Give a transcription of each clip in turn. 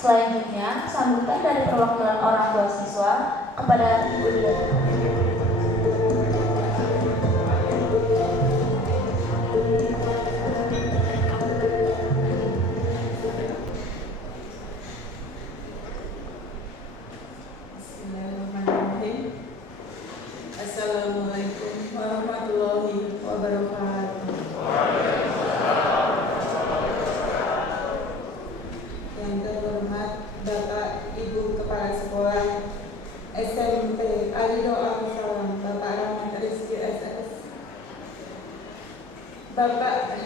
Selanjutnya, sambutan dari perwakilan orang tua siswa kepada Ibu Diana. Assalamualaikum warahmatullahi wabarakatuh. Yang terhormat Bapak Ibu Kepala Sekolah SMP Alido Al-Salam, Bapak Rahmat Rizky SS, Bapak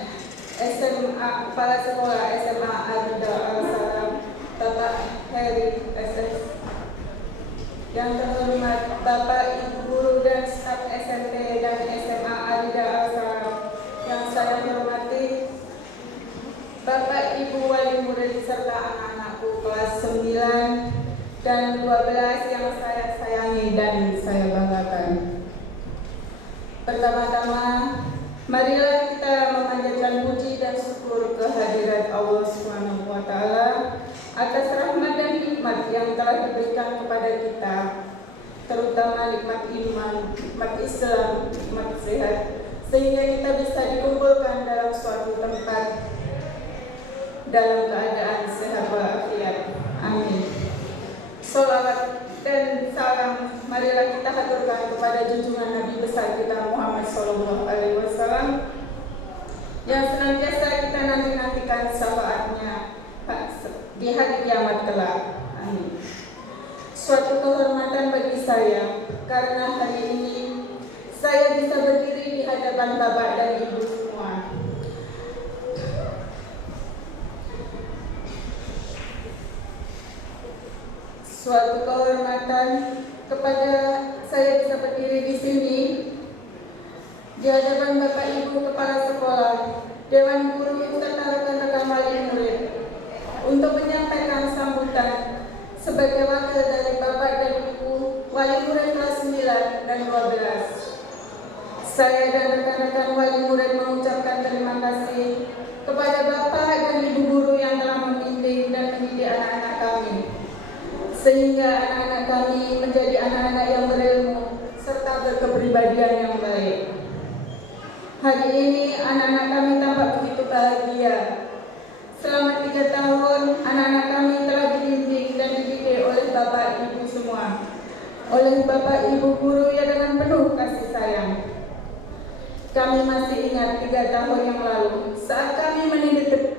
SMA Kepala Sekolah SMA Alido Al-Salam, Bapak Heri SS. Yang terhormat Bapak Ibu Guru dan staf SMP dan SMA Alida Al-Salam, yang saya hormati Bapak Ibu wali murid serta anak-anakku kelas 9 dan 12 yang saya sayangi dan saya banggakan. Pertama-tama, marilah kita memanjatkan puji dan syukur kehadirat Allah Subhanahu wa Ta'ala atas rahmat dan nikmat yang telah diberikan kepada kita, terutama nikmat iman, nikmat Islam, nikmat sehat, sehingga kita bisa dikumpulkan dalam suatu tempat dalam keadaan sehat walafiat. Amin. Sholawat dan salam marilah kita haturkan kepada junjungan Nabi besar kita Muhammad SAW yang senantiasa kita nantikan syafaatnya di hari kiamat kelak. Amin. Suatu kehormatan bagi saya karena hari ini saya bisa berdiri di hadapan Bapak dan Ibu semua. Suatu kehormatan kepada saya bisa berdiri di sini di hadapan Bapak Ibu Kepala Sekolah, Dewan Guru serta rekan-rekan wali murid untuk menyampaikan sambutan sebagai wakil dari Bapak dan Ibu wali murid kelas 9 dan 12. Saya dan rekan-rekan wali murid mengucapkan terima kasih kepada Bapak dan Ibu guru yang telah membimbing dan mendidik anak-anak kami, sehingga anak-anak kami menjadi anak-anak yang berilmu serta berkepribadian yang baik. Hari ini anak-anak kami tampak begitu bahagia. Selama 3 tahun, anak-anak kami telah dibimbing dan dididik oleh Bapak Ibu semua, oleh Bapak Ibu guru yang dengan penuh kasih sayang. Kami masih ingat 3 tahun yang lalu saat kami mendidik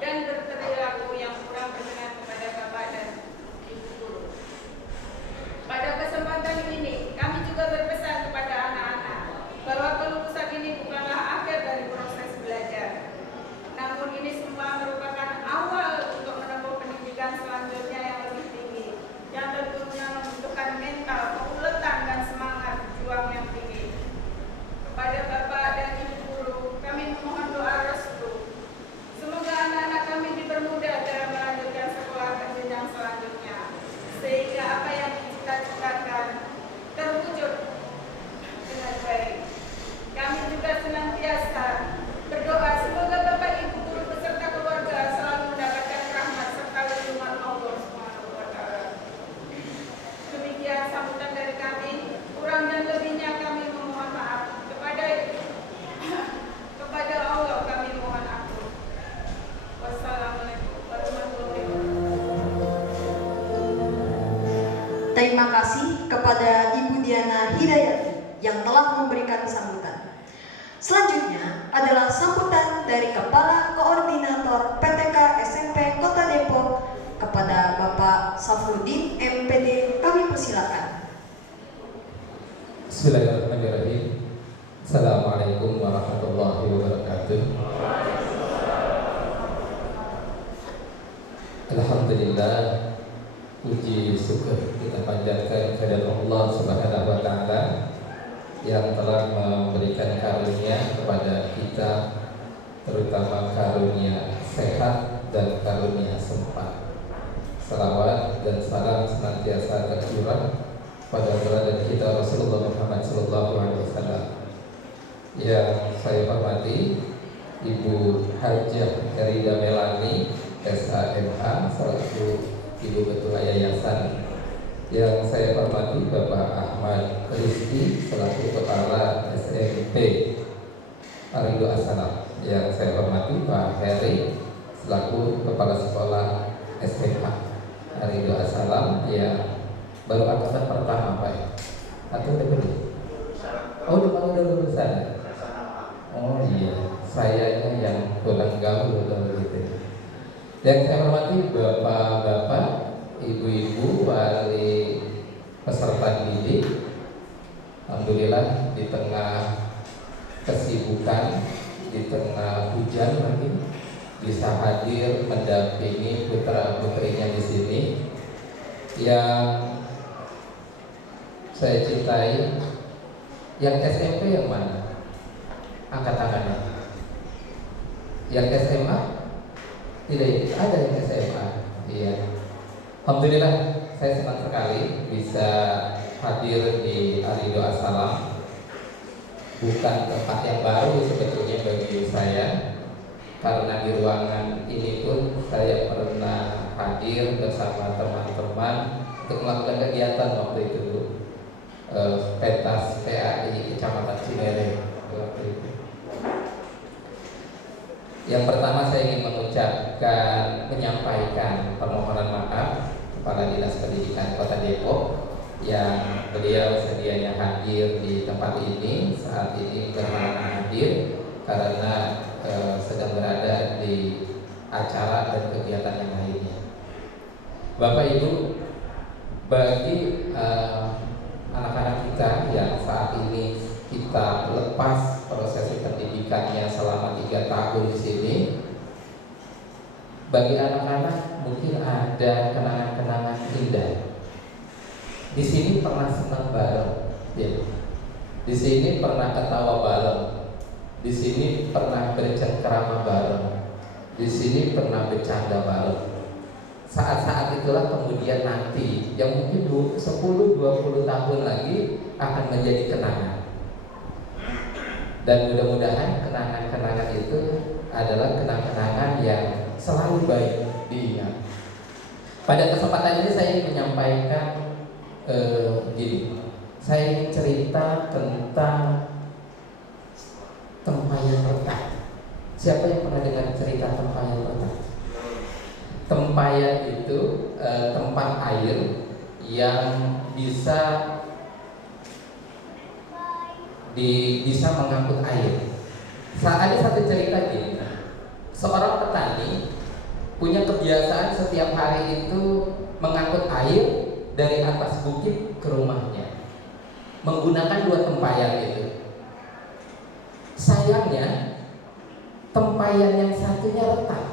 dan berperilaku yang kurang berkenan kepada Bapak dan Ibu guru. Pada kesempatan ini, kami juga berpesan kepada anak-anak bahwa kelulusan ini bukanlah akhir dari proses belajar. Namun ini semua merupakan awal untuk menempuh pendidikan selanjutnya yang lebih tinggi, yang tentunya membutuhkan mental, keuletan dan semangat juang yang tinggi. Kepada Bapak dan Ibu guru, kami memohon doa restu. Semoga anak-anak kami dipermudah dalam melanjutkan sekolah ke jenjang selanjutnya, sehingga apa yang dicita-citakan terwujud dengan baik. Kami juga senantiasa berdoa semoga Bapak Ibu guru beserta keluarga selalu mendapatkan rahmat serta lindungan Allah Subhanahu wa Ta'ala. Demikian sambutan dari kami. Kurang dan lebihnya kami memohon maaf kepada Allah kami mohon ampun. Wassalamualaikum warahmatullahi wabarakatuh. Terima kasih kepada Ibu Diana Hidayati yang telah memberikan sambutan. Selanjutnya adalah sambutan dari Kepala Koordinator PTK SMP Kota Depok kepada Bapak Safruddin MPD. Kami persilakan. Bismillahirrahmanirrahim. Assalamualaikum warahmatullahi wabarakatuh. Alhamdulillah, puji syukur kita panjatkan kepada Allah Subhanahu wa taala yang telah memberikan karunia kepada kita, terutama karunia sehat dan karunia sempat. Salawat dan salam senantiasa tercurah pada teladan kita Rasulullah Muhammad SAW. Yang saya hormati Ibu Hajah Herida Melani SHMH selaku Ibu Ketua Yayasan. Yang saya hormati Bapak Ahmad Rizki selaku Kepala SMP Arido Assalam. Yang saya hormati Pak Heri selaku Kepala Sekolah SMK Arido Assalam yang baru angkatan pertama Pak ya? Atau udah belum? Oh udah lulusan. Oh iya, sayanya yang kurang gaul kalau gitu. Dan saya hormati bapak-bapak, ibu-ibu, wali peserta didik. Alhamdulillah di tengah kesibukan, di tengah hujan lagi bisa hadir mendampingi putra putrinya di sini. Yang saya cintai, yang SMP yang mana? Angkat tangannya. Yang SMA? Tidak ada yang SMA. Iya. Alhamdulillah saya senang sekali bisa hadir di Arido Assalam. Bukan tempat yang baru sebetulnya bagi saya, karena di ruangan ini pun saya pernah hadir bersama teman-teman untuk melakukan kegiatan waktu itu, pentas PAI Kecamatan Cinere waktu itu. Yang pertama saya ingin menyampaikan permohonan maaf kepada Dinas Pendidikan Kota Depok yang beliau sedianya hadir di tempat ini, saat ini berhalangan hadir karena sedang berada di acara dan kegiatan yang lainnya. Bapak Ibu, bagi anak-anak kita yang saat ini kita lepas proses pendidikannya selama 3 tahun di sini, bagi anak-anak mungkin ada kenangan-kenangan indah. Di sini pernah senang bareng, ya. Di sini pernah ketawa bareng, di sini pernah bercengkrama bareng, di sini pernah bercanda bareng. Saat-saat itulah kemudian nanti yang mungkin 10-20 tahun lagi akan menjadi kenangan. Dan mudah-mudahan kenangan-kenangan itu adalah kenangan-kenangan yang selalu baik diingat. Pada kesempatan ini saya ingin menyampaikan gini. Saya ingin cerita tentang tempayan retak. Siapa yang pernah dengar cerita tempayan retak? Tempayan itu tempat air yang bisa mengangkut air. Ada satu cerita gini. Seorang petani punya kebiasaan setiap hari itu mengangkut air dari atas bukit ke rumahnya menggunakan 2 tempayan itu. Sayangnya tempayan yang satunya retak.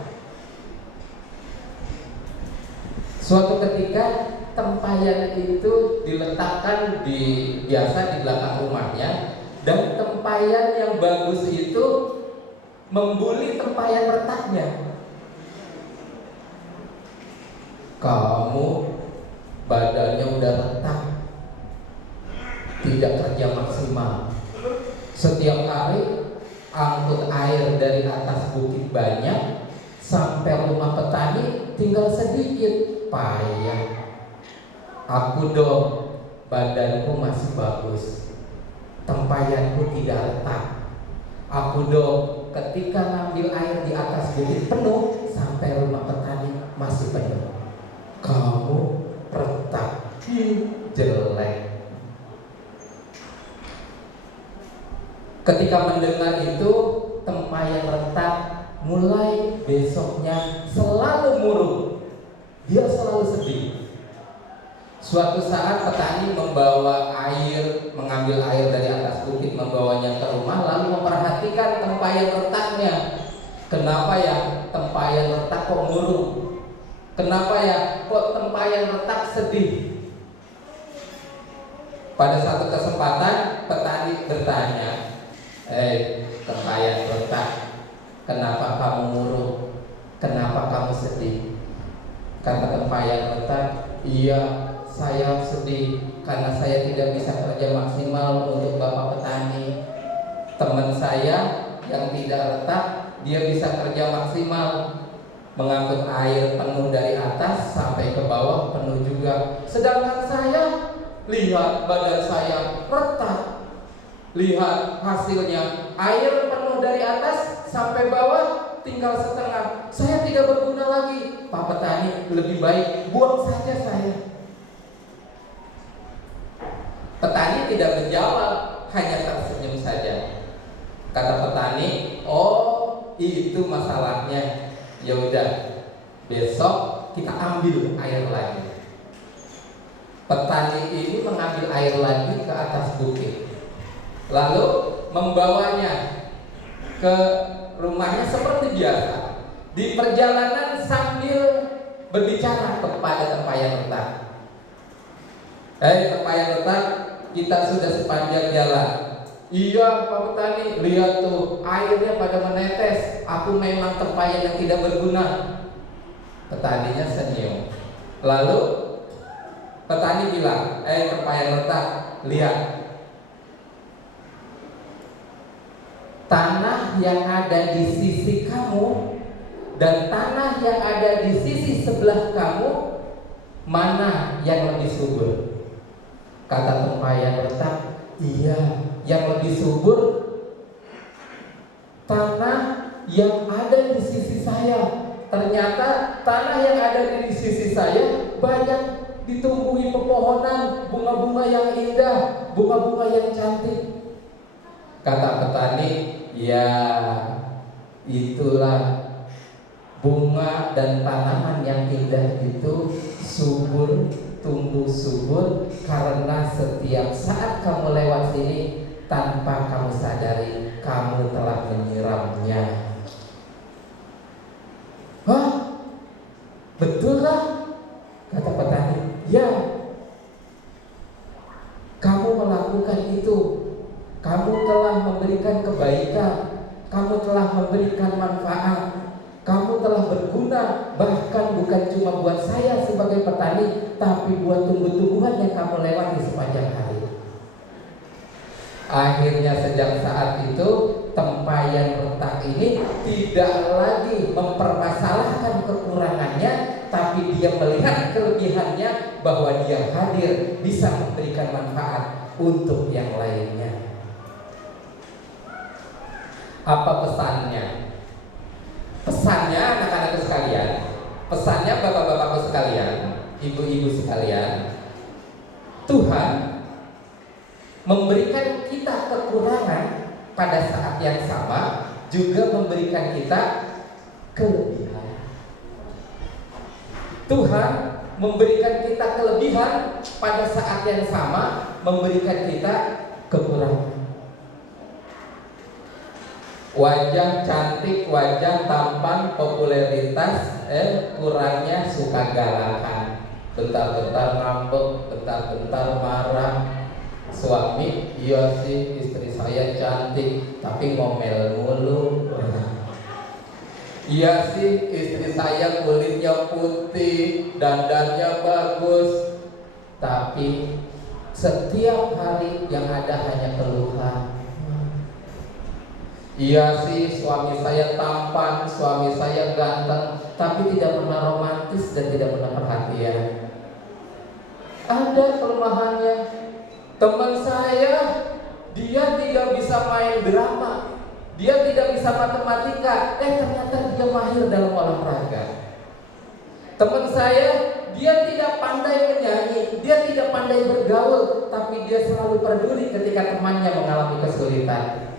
Suatu ketika tempayan itu diletakkan biasa di belakang rumahnya, dan tempayan yang bagus itu membuli tempayan retaknya. Kamu badannya udah retak, tidak kerja maksimal. Setiap hari angkut air dari atas bukit banyak, sampai rumah petani tinggal sedikit, payah. Aku dong, badanku masih bagus, tempayanku tidak retak. Aku dong, ketika ngambil air di atas bukit penuh, sampai rumah petani masih penuh. Kamu retak, jelek. Ketika mendengar itu, tempayan retak mulai besoknya selalu murung. Dia selalu sedih. Suatu saat petani mengambil air dari atas bukit, membawanya ke rumah, lalu memperhatikan tempayan retaknya. Kenapa ya tempayan retak kok murung? Kenapa ya kok tempayan retak sedih? Pada satu kesempatan petani bertanya, tempayan retak, kenapa kamu murung? Kenapa kamu sedih? Kata tempayan retak, iya saya sedih karena saya tidak bisa kerja maksimal untuk bapak petani. Teman saya yang tidak retak, dia bisa kerja maksimal, mengangkut air penuh dari atas sampai ke bawah penuh juga. Sedangkan saya, lihat badan saya retak. Lihat hasilnya, air penuh dari atas sampai bawah tinggal setengah. Saya tidak berguna lagi. Pak petani, lebih baik buang saja saya. Petani tidak menjawab, hanya tersenyum saja. Kata petani, oh itu masalahnya. Ya udah, besok kita ambil air lagi. Petani ini mengambil air lagi ke atas bukit, lalu membawanya ke rumahnya seperti biasa. Di perjalanan sambil berbicara kepada tempayan retak, tempayan retak, kita sudah sepanjang jalan. Iya Pak petani, lihat tuh airnya pada menetes. Aku memang tempayan yang tidak berguna. Petaninya senyum. Lalu petani bilang, tempayan retak, lihat, tanah yang ada di sisi kamu dan tanah yang ada di sisi sebelah kamu, mana yang lebih subur? Kata tempayan retak, iya, yang lebih subur tanah yang ada di sisi saya. Ternyata tanah yang ada di sisi saya banyak ditumbuhi pepohonan, bunga-bunga yang indah, bunga-bunga yang cantik. Kata petani, ya itulah bunga dan tanaman yang indah itu subur, tumbuh subur karena setiap saat kamu lewat sini, tanpa kamu sadari, kamu telah menyiramnya. Hah? Betul lah? Kata petani, ya. Kamu melakukan itu. Kamu telah memberikan kebaikan. Kamu telah memberikan manfaat. Kamu telah berguna, bahkan bukan cuma buat saya sebagai petani, tapi buat tumbuh-tumbuhan yang kamu lewati sepanjang hari. Akhirnya sejak saat itu tempayan retak ini tidak lagi mempermasalahkan kekurangannya, tapi dia melihat kelebihannya bahwa dia hadir bisa memberikan manfaat untuk yang lainnya. Apa pesannya? Pesannya anak-anakku sekalian, pesannya bapak-bapakku sekalian, ibu-ibu sekalian, Tuhan memberikan kita kekurangan pada saat yang sama, juga memberikan kita kelebihan. Tuhan memberikan kita kelebihan pada saat yang sama, memberikan kita kekurangan. Wajah cantik, wajah tampan, popularitas, kurangnya suka galakan. Bentar-bentar ngambek, bentar-bentar marah. Suami, iya sih istri saya cantik, tapi ngomel mulu. Iya sih istri saya kulitnya putih, dandannya bagus, tapi setiap hari yang ada hanya keluhan. Iya sih suami saya tampan, suami saya ganteng, tapi tidak pernah romantis dan tidak pernah perhatian. Ada kelemahannya. Teman saya, dia tidak bisa main drama, dia tidak bisa matematika, ternyata dia mahir dalam olahraga. Teman saya, dia tidak pandai menyanyi, dia tidak pandai bergaul, tapi dia selalu peduli ketika temannya mengalami kesulitan.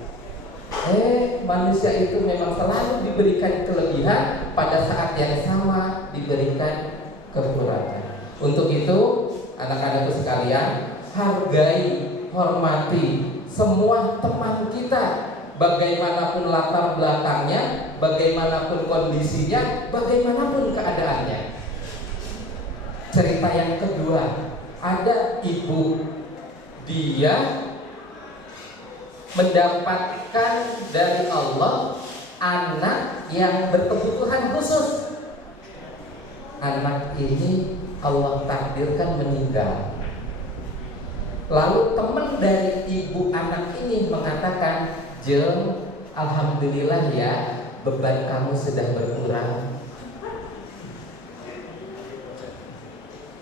Manusia itu memang selalu diberikan kelebihan, pada saat yang sama diberikan kekurangan. Untuk itu, anak-anakku sekalian, hargai, hormati semua teman kita, bagaimanapun latar belakangnya, bagaimanapun kondisinya, bagaimanapun keadaannya. Cerita yang kedua, ada ibu, dia mendapatkan dari Allah anak yang berkebutuhan khusus. Anak ini Allah takdirkan meninggal. Lalu teman dari ibu anak ini mengatakan, "Jeng, alhamdulillah ya, beban kamu sudah berkurang."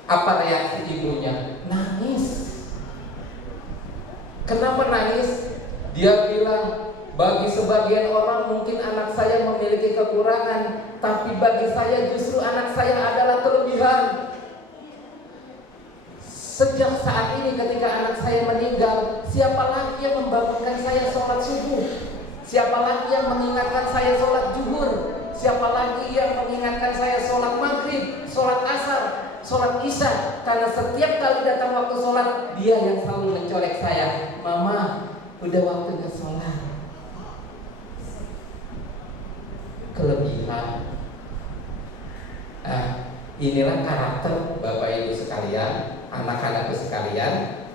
Apa reaksi ibunya? Nangis. Kenapa nangis? Dia bilang, bagi sebagian orang mungkin anak saya memiliki kekurangan, tapi bagi saya justru anak saya adalah kelebihan. Sejak saat ini ketika anak saya meninggal, siapa lagi yang membangunkan saya sholat subuh? Siapa lagi yang mengingatkan saya sholat zuhur? Siapa lagi yang mengingatkan saya sholat maghrib, sholat asar, sholat isya? Karena setiap kali datang waktu sholat, dia yang selalu mencolek saya, "Mama, udah waktunya sholat." Kelebihan. Inilah karakter Bapak Ibu sekalian, anak-anakku sekalian.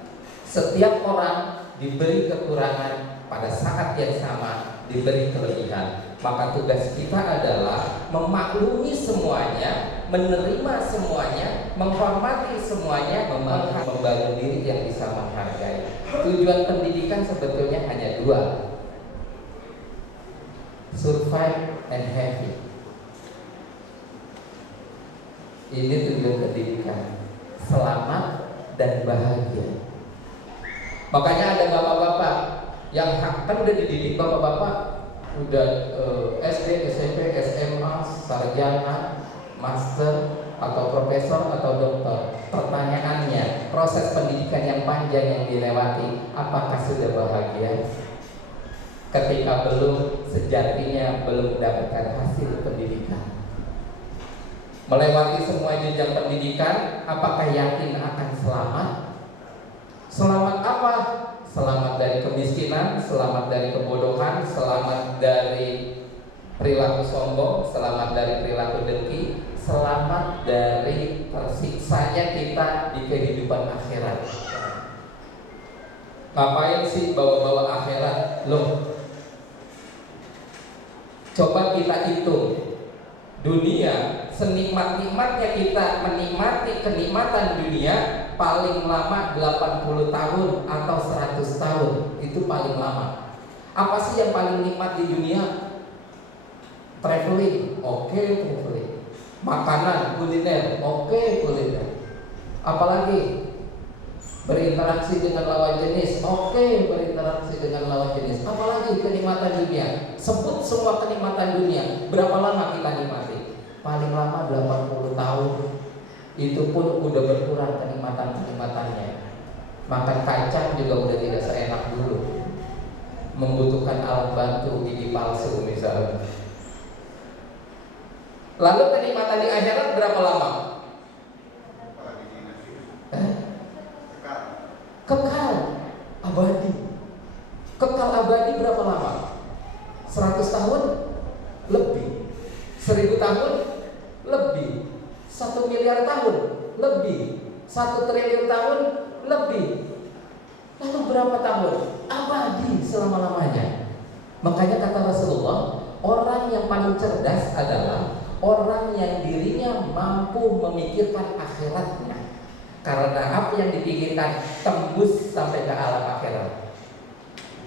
Setiap orang diberi kekurangan, pada saat yang sama diberi kelebihan. Maka tugas kita adalah memaklumi semuanya, menerima semuanya, menghormati semuanya, membangun diri yang bisa menghargai. Tujuan pendidikan sebetulnya hanya dua: survive and happy. Ini tujuan pendidikan, selamat dan bahagia. Makanya ada bapak-bapak yang kan udah dididik, bapak-bapak udah SD, SMP, SMA, sarjana, master, atau profesor, atau dokter. Pertanyaannya, proses pendidikan yang panjang yang dilewati, apakah sudah bahagia? Ketika belum, sejatinya belum mendapatkan hasil pendidikan. Melewati semua jenjang pendidikan, apakah yakin akan selamat? Selamat apa? Selamat dari kemiskinan, selamat dari kebodohan, selamat dari perilaku sombong, selamat dari perilaku dengki, selamat dari tersiksanya kita di kehidupan akhirat. Ngapain sih bawa-bawa akhirat? Loh, coba kita hitung. Dunia, senikmat-nikmatnya kita menikmati kenikmatan dunia, paling lama 80 tahun atau 100 tahun. Itu paling lama. Apa sih yang paling nikmat di dunia? Traveling, oke, traveling. Makanan, kuliner, oke, kuliner. Apalagi? Berinteraksi dengan lawan jenis, oke, berinteraksi dengan lawan jenis. Apalagi kenikmatan dunia? Sebut semua kenikmatan dunia. Berapa lama kita nikmati? Paling lama 80 tahun. Itu pun udah berkurang kenikmatan-kenikmatannya. Makan kacang juga udah tidak seenak dulu. Membutuhkan alat bantu, gigi palsu misalnya. Lalu kenikmatan di akhirat berapa lama? Kekal abadi. Kekal abadi berapa lama? 100 tahun? Lebih. 1000 tahun? Lebih. 1 miliar tahun? Lebih. 1 triliun tahun? Lebih. Lalu berapa tahun? Abadi selama-lamanya. Makanya kata Rasulullah, orang yang paling cerdas adalah orang yang dirinya mampu memikirkan akhiratnya. Karena apa yang dipikirkan tembus sampai ke alam akhirat.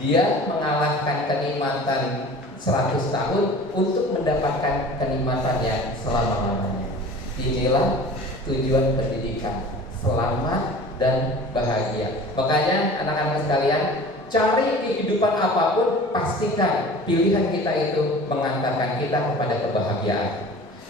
Dia mengalahkan kenikmatan 100 tahun untuk mendapatkan kenikmatannya selama-lamanya. Inilah tujuan pendidikan, selamat dan bahagia. Makanya anak-anak sekalian, cari kehidupan apapun, pastikan pilihan kita itu mengantarkan kita kepada kebahagiaan.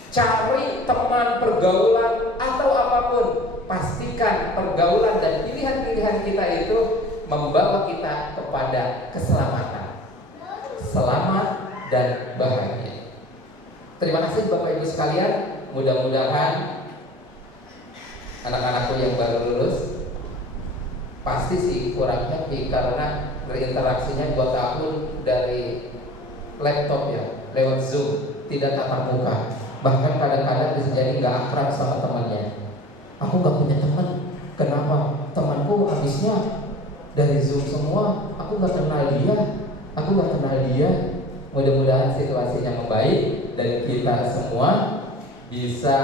Cari teman, pergaulan atau apapun, pastikan pergaulan dan pilihan-pilihan kita itu membawa kita kepada keselamatan, selamat dan bahagia. Terima kasih Bapak Ibu sekalian. Mudah-mudahan anak-anakku yang baru lulus pasti sih kurang happy karena berinteraksinya 2 tahun dari laptop ya, lewat Zoom, tidak tatap muka. Bahkan kadang-kadang bisa jadi nggak akrab sama temannya. Aku gak punya teman. Kenapa? Temanku habisnya dari Zoom semua. Aku gak kenal dia. Mudah-mudahan situasinya membaik dan kita semua bisa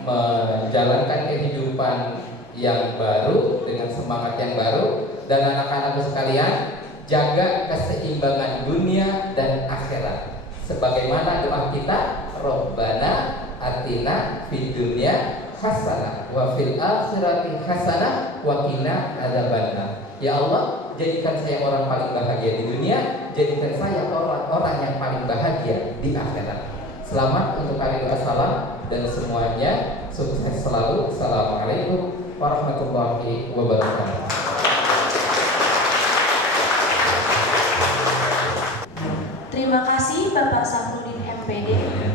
menjalankan kehidupan yang baru dengan semangat yang baru. Dan anak-anakku sekalian, jaga keseimbangan dunia dan akhirat. Sebagaimana doa kita, Rabbana atina fid dunya hasanah wa fil akhirati hasanah wa qina adzabannar. Ya Allah, jadikan saya orang paling bahagia di dunia, jadikan saya orang yang paling bahagia di akhirat. Selamat untuk hari assalam dan semuanya sukses selalu. Assalamualaikum warahmatullahi wabarakatuh. Terima kasih Bapak Safruddin MPD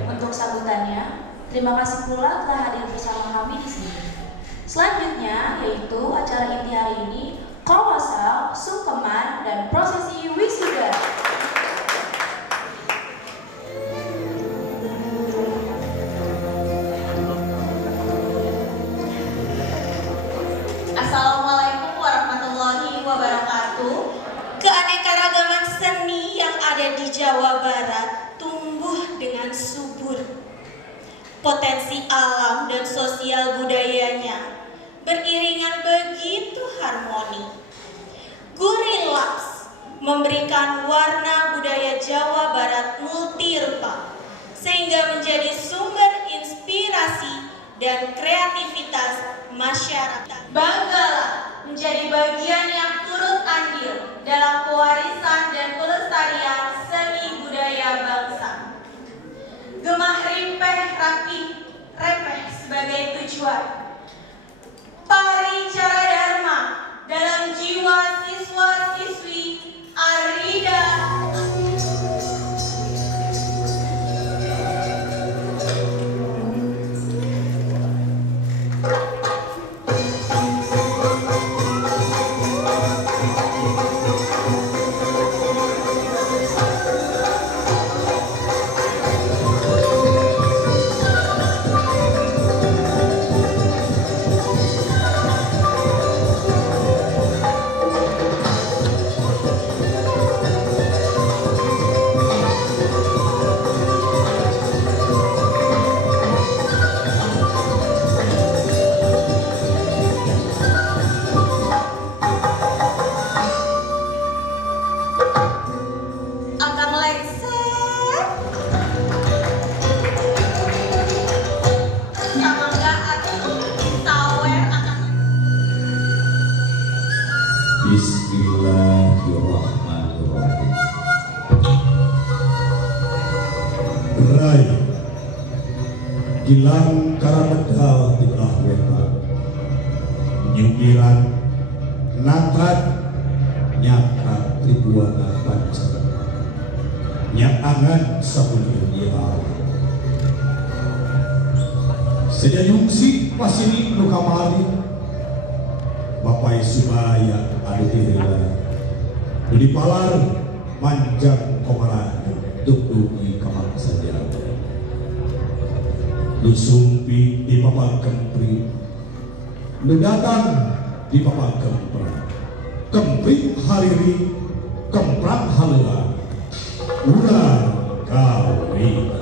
untuk sambutannya. Terima kasih pula telah hadir bersama kami di sini. Selanjutnya yaitu acara inti hari ini, Kolwasal, Sungkeman, dan prosesi wisuda. Assalamualaikum warahmatullahi wabarakatuh. Keanekaragaman seni yang ada di Jawa Barat tumbuh dengan subur. Potensi alam dan sosial budayanya beriringan begitu harmoni. Gurilaks memberikan warna budaya Jawa Barat multi rupa, sehingga menjadi sumber inspirasi dan kreativitas masyarakat. Banggalah menjadi bagian yang turut andil dalam pewarisan dan pelestarian seni budaya bangsa. Gemah rimpeh rapi repeh sebagai tujuan. Paricara Dharma dalam jiwa siswa-siswi Arida. Akan lengser sama enggak atau sawer akan. Bismillahirrahmanirrahim. Rai Gilang Karamedal Tilah Wetan Nyumiran Natrat Nyaka Tribuana Panca Nyakangan Sabunir Yahal Sedayungsi pasini Nukamari Bapai Subaya Adihila Beli palar manjang komaran Tukduki kamar saja Lu sumpi di papa kempri Lu datang di papa kempri Kempri hariri Kemprang halala Ular kawina.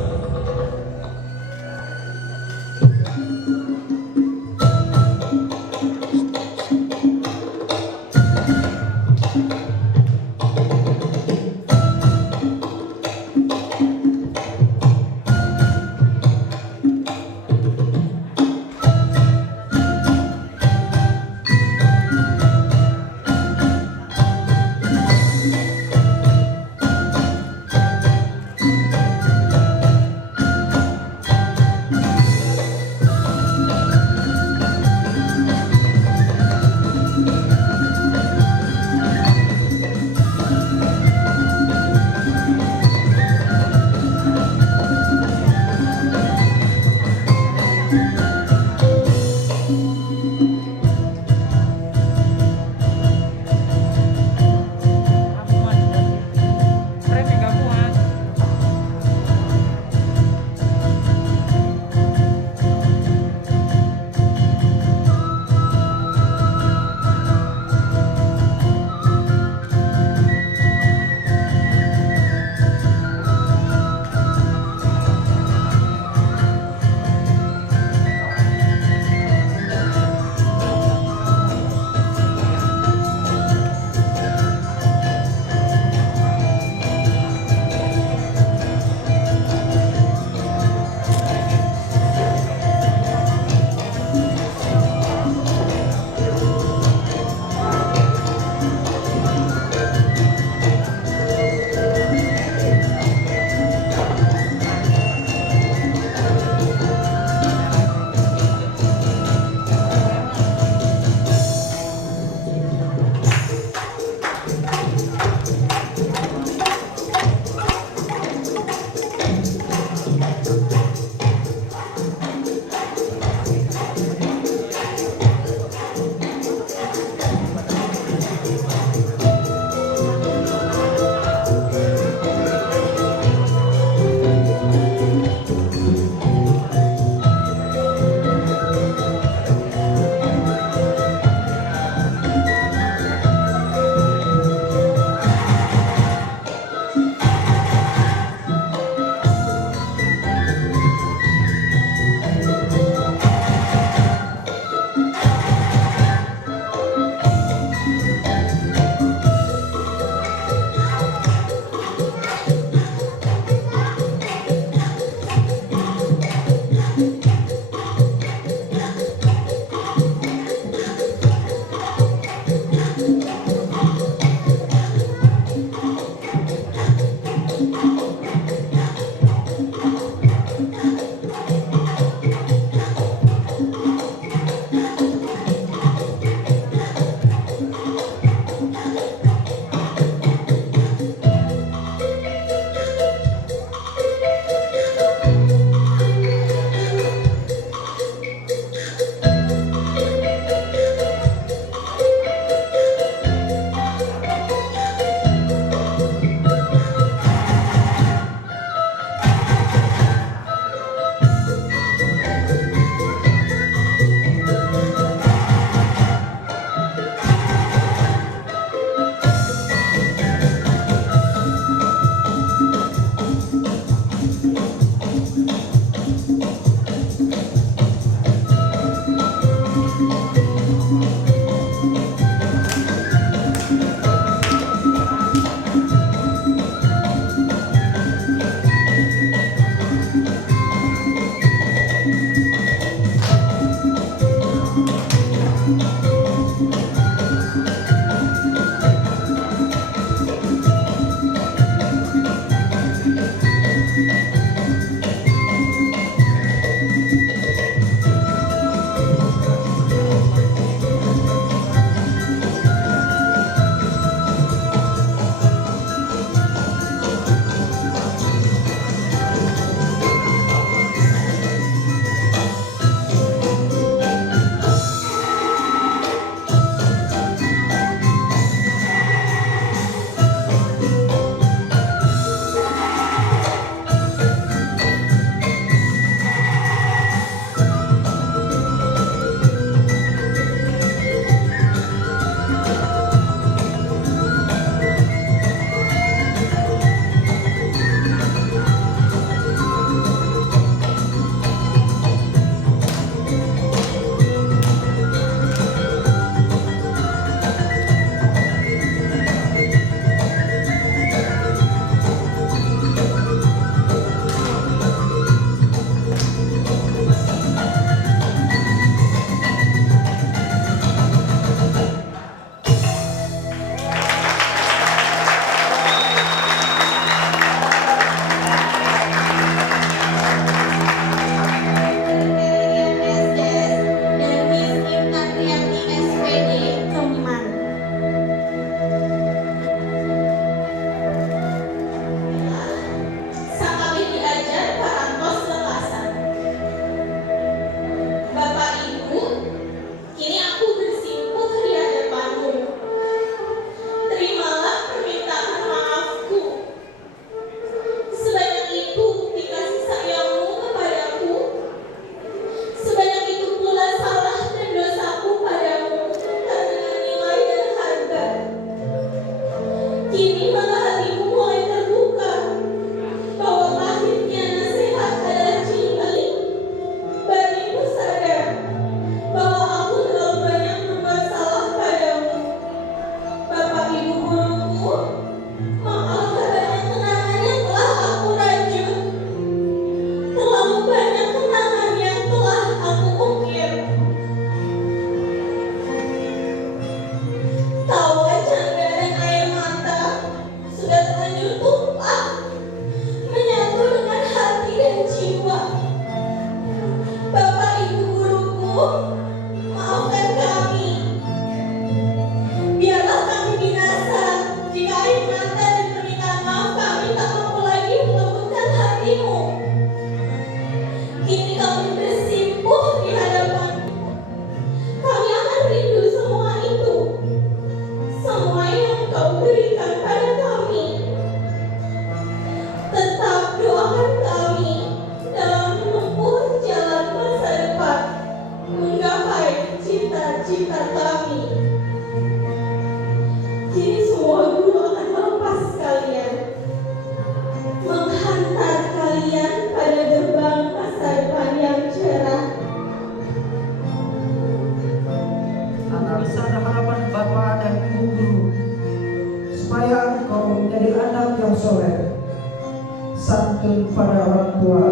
santun pada orang tua,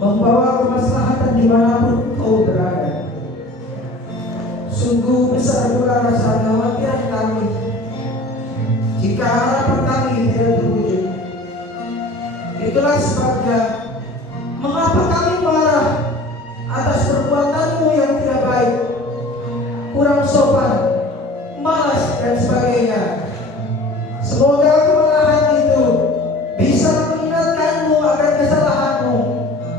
membawa kemaslahatan dimanapun kau berada. Sungguh besar pula rasa kekhawatiran kami jika harapan kami tidak terwujud. Itulah sebabnya mengapa kami marah atas perbuatanmu yang tidak baik, kurang sopan, malas dan sebagainya. Semoga kemarahan itu bisa mengingatkanmu akan kesalahanmu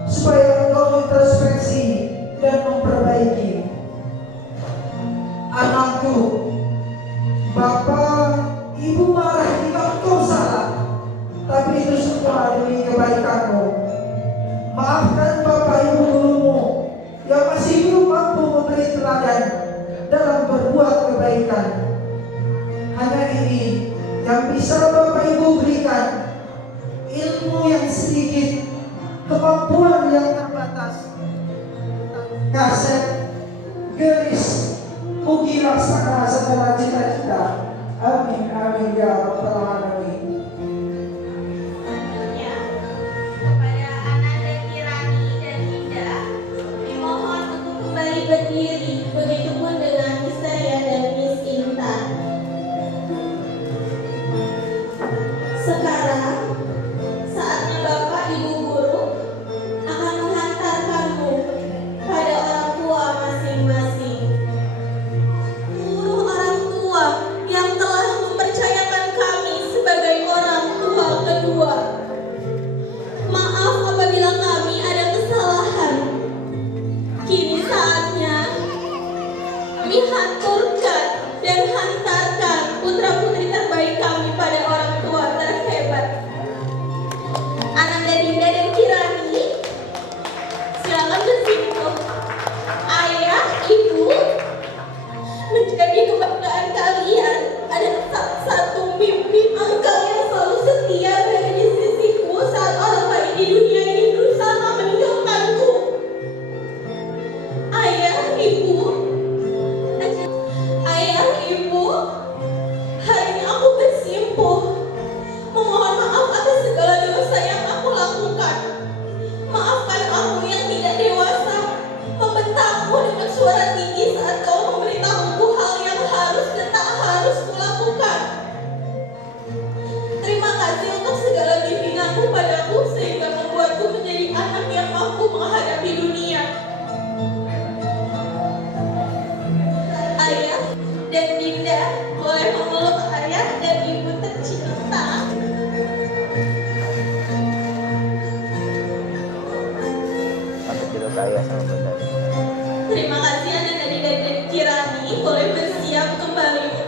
supaya engkau introspeksi dan memperbaiki. Anakku, Bapak, Ibu marah jika engkau salah, tapi itu semua demi kebaikanmu. Maafkan Bapak Ibu gurumu yang masih belum mampu memberi teladan dalam berbuat kebaikan. Hanya ini yang bisa Bapak Ibu berikan, ilmu yang sedikit, kemampuan yang terbatas. Kaset, geris, mugi laksana segala cita-cita. Amin, amin ya rabbal alamin. Kepada Ananda Kirani dan Indah akan bersimpuh. Ayah, ibu, menjadi kebanggaan kalian adalah satu mimpi engkau yang selalu setia berada di sisiku saat orang lain di dunia ini berusaha meninggalkanku. Ayah, ibu, hari ini aku bersimpuh, memohon maaf atas segala dosa yang aku lakukan. Maafkan aku yang tidak dewasa, membentakmu dengan suara tinggi saat kau memberitahuku hal yang harus dan tak harus kulakukan. Terima kasih untuk segala bimbinganmu padaku sehingga membuatku menjadi anak yang mampu menghadapi dunia. Ayah dan Dinda boleh memeluk ayah dan ibu tercinta. Terima kasih Anda dan Dinda dan Kirani boleh bersiap kembali